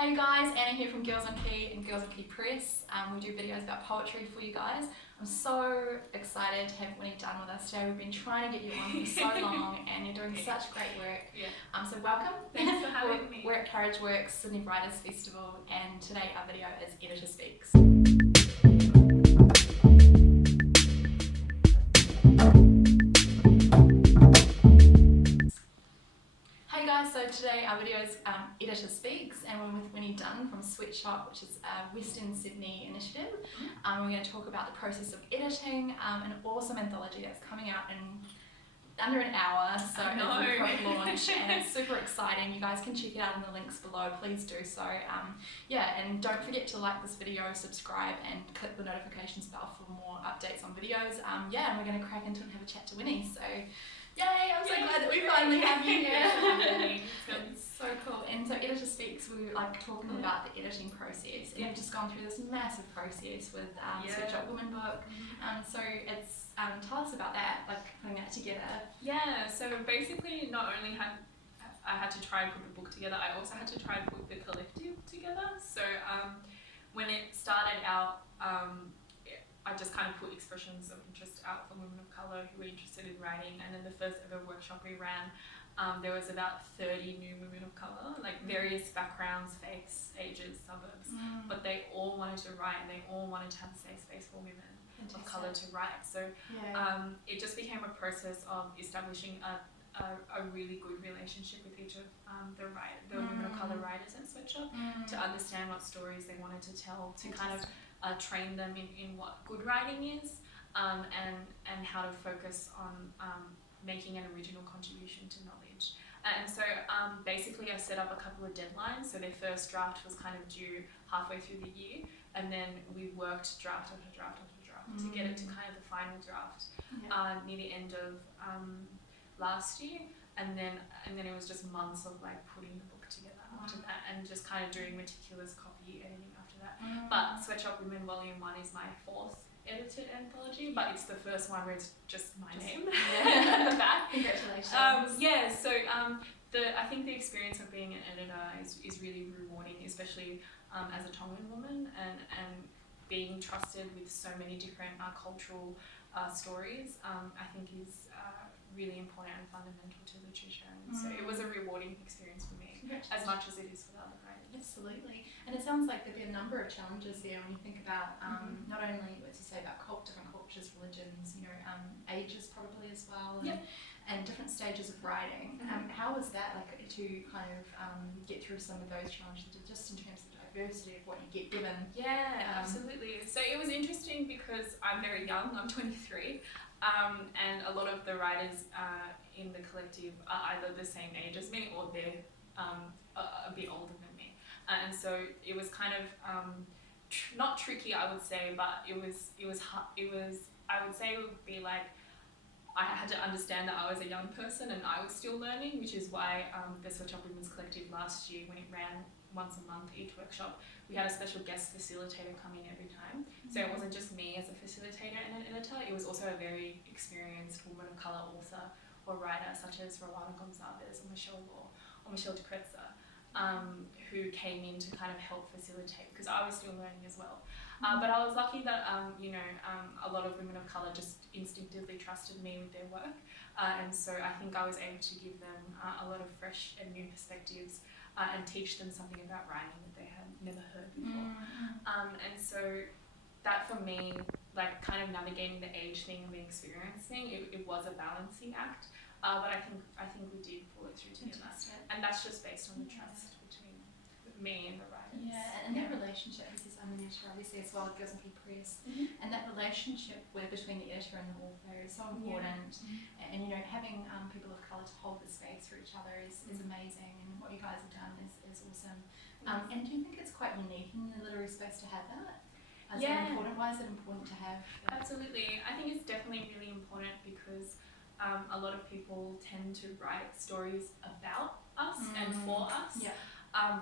Hey guys, Anna here from Girls on Key and Girls on Key Press. We do videos about poetry for you guys. I'm so excited to have Winnie Dunn with us today. We've been trying to get you on for so long and you're doing such great work. Yeah. So welcome. Thanks for having me. We're at Carriage Works Sydney Writers Festival and today our video is Editor Speaks. Hey guys, so today our video is Editor Speaks and we're with Winnie Dunn from Sweatshop, which is a Western Sydney initiative. We're going to talk about the process of editing an awesome anthology that's coming out in under an hour, so it's a pro launch and it's super exciting. You guys can check it out in the links below, please do so. And don't forget to like this video, subscribe and click the notifications bell for more updates on videos. And we're going to crack into it and have a chat to Winnie. So yay, I'm so glad that we finally have you here. It's so cool. And so Editor Speaks, we were like talking about the editing process and we've just gone through this massive process with Sweatshop Women book. So it's tell us about that, like putting that together. Yeah, so basically not only had I had to try and put the book together, I also had to try and put the collective together. So when it started out, I just kind of put expressions of interest out for women of colour who were interested in writing, and then the first ever workshop we ran, there was about 30 new women of colour, like various backgrounds, faiths, ages, suburbs, but they all wanted to write and they all wanted to have a safe space for women of colour to write. So it just became a process of establishing a really good relationship with each of the women of colour writers at Sweatshop to understand what stories they wanted to tell, to kind of train them in what good writing is, and how to focus on making an original contribution to knowledge. And so basically I set up a couple of deadlines. So their first draft was kind of due halfway through the year, and then we worked draft after draft after draft to get it to kind of the final draft near the end of last year, and then it was just months of like putting the book together after that, and just kind of doing meticulous copy editing after that. But Sweatshop Women Volume 1 is my fourth edited anthology, but it's the first one where it's just my name at the back. Congratulations. I think the experience of being an editor is really rewarding, especially as a Tongan woman, and being trusted with so many different cultural stories, I think is really important and fundamental to literature. And so it was a rewarding experience for me, as much as it is for the other writers. Absolutely. And it sounds like there've been a number of challenges there when you think about not only what you say about different cultures, religions, ages probably as well, and different stages of writing. How was that like to kind of get through some of those challenges, just in terms of diversity of what you get given? Yeah, absolutely. So it was interesting because I'm very young, I'm 23, and a lot of the writers in the collective are either the same age as me or they're a bit older than me. And so it was kind of not tricky, I would say, but it was I would say it would be like I had to understand that I was a young person and I was still learning, which is why the Sweatshop Women's Collective last year, when it ran once a month each workshop, we had a special guest facilitator come in every time. So it wasn't just me as a facilitator and an editor, it was also a very experienced woman of colour author or writer such as Rowana Gonzalez or Michelle Law or Michelle DeCretza, who came in to kind of help facilitate, because I was still learning as well. But I was lucky that a lot of women of colour just instinctively trusted me with their work, and so I think I was able to give them a lot of fresh and new perspectives and teach them something about writing that they had never heard before. And so that for me, like kind of navigating the age thing and the experience thing, it was a balancing act, but I think we did pull it through together. And that's just based on the trust between me and the writers. Yeah, and that relationship, because I'm an editor obviously as well, it goes on Key Press, and that relationship between the editor and the author is so important. And having people of colour to hold the space for each other is amazing, and what you guys have done is awesome. And do you think it's quite unique in the literary space to have that? Is it important? Why is it important to have that? Absolutely. I think it's definitely really important because a lot of people tend to write stories about us and for us,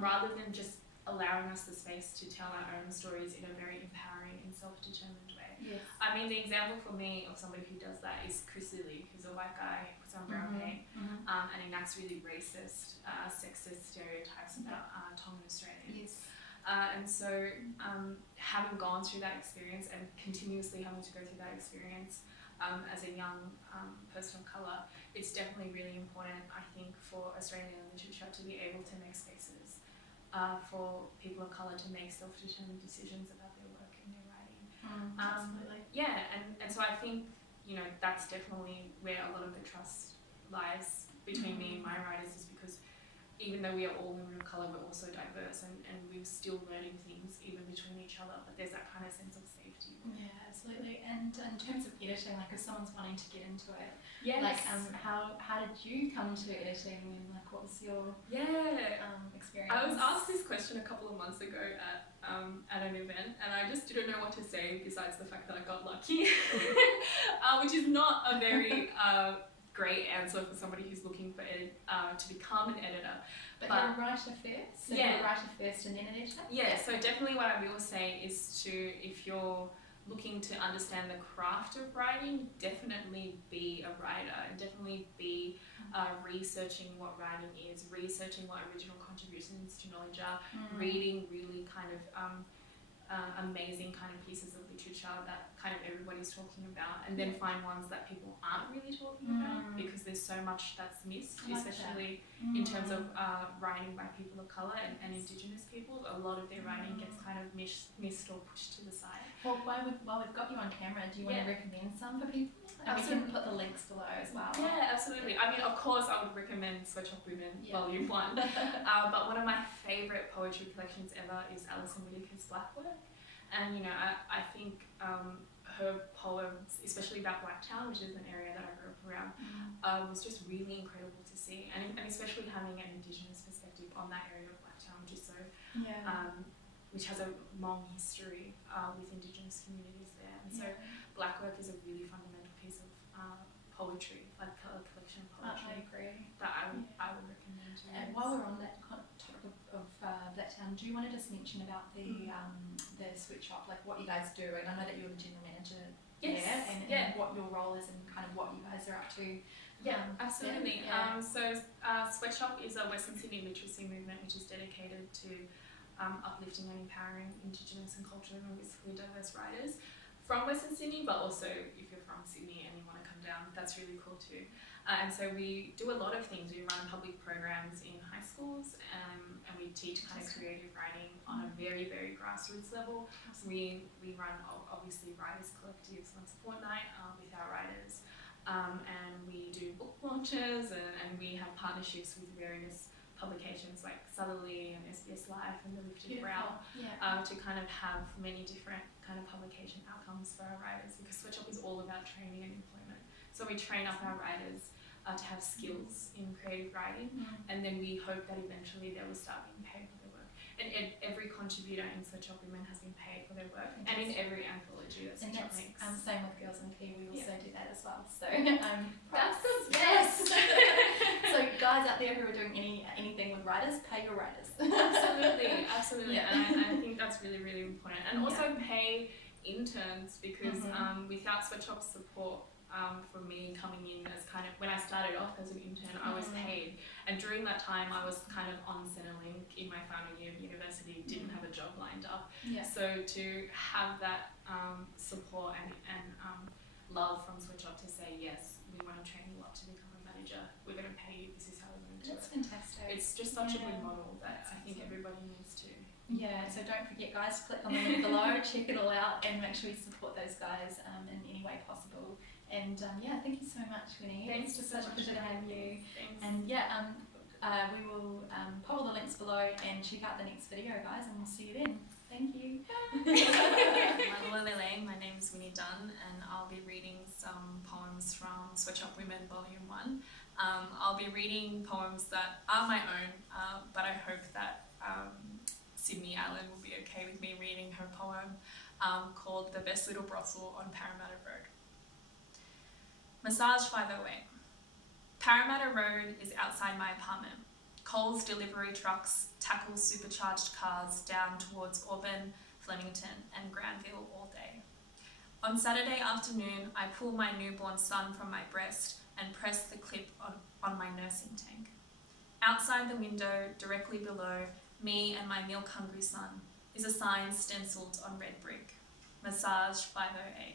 rather than just allowing us the space to tell our own stories in a very empowering and self-determined way. I mean, the example for me of somebody who does that is Chris Lilly, who's a white guy, puts on brown paint, and enacts really racist, sexist stereotypes about Tongan-Australians. And so having gone through that experience and continuously having to go through that experience as a young person of colour, it's definitely really important, I think, for Australian literature to be able to make spaces for people of colour to make self-determined decisions about their work and their writing. Absolutely. Yeah, and so I think, you know, that's definitely where a lot of the trust lies between me and my writers, is because even though we are all women of colour, we're also diverse, and we're still learning things even between each other, but there's that kind of sense of safety. Yeah, absolutely. And in terms of editing, like if someone's wanting to get into it, Yes. like how did you come to editing, and like what was your experience? I was asked this question a couple of months ago at an event, and I just didn't know what to say besides the fact that I got lucky, which is not a very great answer for somebody who's looking for to become an editor. But you're a writer first? So yeah. you're a writer first and then an editor? Yeah, so definitely what I will say is if you're looking to understand the craft of writing, definitely be a writer, and definitely be researching what writing is, researching what original contributions to knowledge are, reading really kind of amazing kind of pieces of literature that kind of everybody's talking about, and then find ones that people aren't really talking about, because there's so much that's missed, especially in terms of writing by people of colour and Indigenous people. A lot of their writing gets kind of missed or pushed to the side. Well, while we've got you on camera, do you want to recommend some for people? And we can put the links below as well. Yeah, absolutely. I mean, of course, I would recommend Sweatshop Women Volume 1. But one of my favourite poetry collections ever is Alison Whittaker's Black Work. And, you know, I think her poems, especially about Blacktown, which is an area that I grew up around, was just really incredible to see. And especially having an Indigenous perspective on that area of Blacktown, which is so, which has a long history with Indigenous communities there. And so Black Work is a really fundamental piece of poetry, like a collection of poetry. I agree. That I would recommend to And while we're on that topic of Blacktown, do you want to just mention about the Sweatshop, like what you guys do? And I know that you're the general manager there, and what your role is and kind of what you guys are up to. Yeah, absolutely. So Sweatshop is a Western Sydney literacy movement which is dedicated to uplifting and empowering Indigenous and culturally and linguistically diverse writers from Western Sydney, but also if you're from Sydney and you want to come down, that's really cool too. And so we do a lot of things. We run public programs in high schools, and we teach kind of creative writing on a very, very grassroots level. We run obviously writers collectives once a fortnight with our writers, and we do book launches, and we have partnerships with various publications like Southerly and SBS Life and the Lifted Brow to kind of have many different kind of publication outcomes for our writers, because Sweatshop is all about training and employment. So we train up our writers to have skills in creative writing, and then we hope that eventually they will start being paid for their work. And every contributor in Sweatshop Women has been paid for their work, and in every anthology that Sweatshop makes. Same with Girls in Key, we also do that as well. So that's good. Yes. So guys out there who are doing anything with writers, pay your writers. Absolutely. And I think that's really, really important. And also pay interns, because without Sweatshop's support, for me coming in as kind of, when I started off as an intern, I was paid, and during that time I was kind of on Centrelink in my final year of university, didn't have a job lined up. So to have that support and love from Sweatshop to say, yes, we want to train you up to become a manager, we're going to pay you, this is how we're going to do it. That's fantastic. It's just such a good model that I think everybody needs to. Yeah, so don't forget guys, click on the link below, check it all out, and make sure you support those guys in any way possible. And thank you so much, Winnie. Thanks, it's just such a pleasure to have you. Thanks. And we will put all the links below and check out the next video, guys, and we'll see you then. Thank you. My name's Winnie Dunn, and I'll be reading some poems from Sweatshop Women Volume 1. I'll be reading poems that are my own, but I hope that Sydney Allen will be okay with me reading her poem called The Best Little Brothel on Parramatta Road. Massage 508. Parramatta Road is outside my apartment. Coles delivery trucks tackle supercharged cars down towards Auburn, Flemington and Granville all day. On Saturday afternoon, I pull my newborn son from my breast and press the clip on my nursing tank. Outside the window, directly below, me and my milk-hungry son, is a sign stencilled on red brick. Massage 508.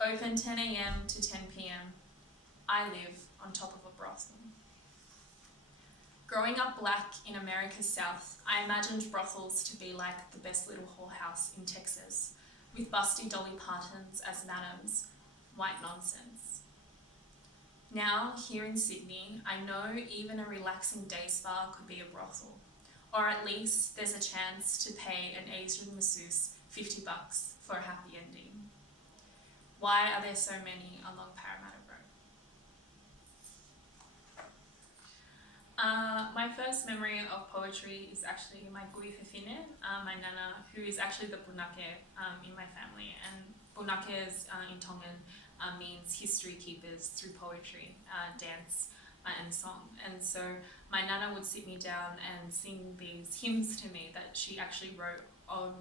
Open 10 a.m. to 10 p.m. I live on top of a brothel. Growing up black in America's South, I imagined brothels to be like the best little whorehouse in Texas, with busty Dolly Partons as madams. White nonsense. Now, here in Sydney, I know even a relaxing day spa could be a brothel, or at least there's a chance to pay an Asian masseuse $50 for a happy ending. Why are there so many along Parramatta Road? My first memory of poetry is actually my Griffith, my nana, who is actually the punake in my family. And punakes in Tongan means history keepers through poetry, dance, and song. And so my nana would sit me down and sing these hymns to me that she actually wrote on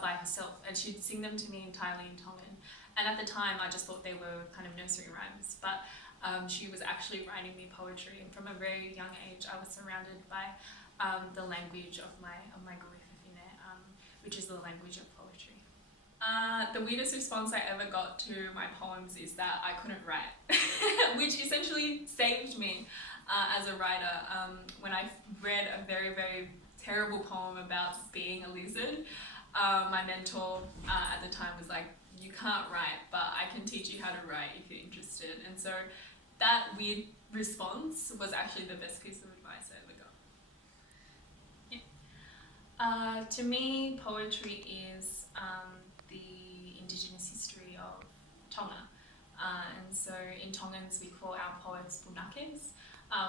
by herself, and she'd sing them to me entirely in Tongan. And at the time, I just thought they were kind of nursery rhymes, but she was actually writing me poetry, and from a very young age, I was surrounded by the language of my Griffith, which is the language of poetry. The weirdest response I ever got to my poems is that I couldn't write, which essentially saved me as a writer. When I read a very, very terrible poem about being a lizard, my mentor at the time was like, "You can't write, but I can teach you how to write if you're interested." And so that weird response was actually the best piece of advice I ever got. To me, poetry is the Indigenous history of Tonga. And so in Tongans, we call our poets punakes,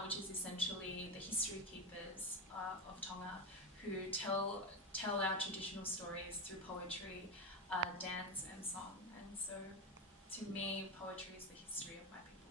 which is essentially the history keepers of Tonga, who tell our traditional stories through poetry, dance and song. And so to me, poetry is the history of my people.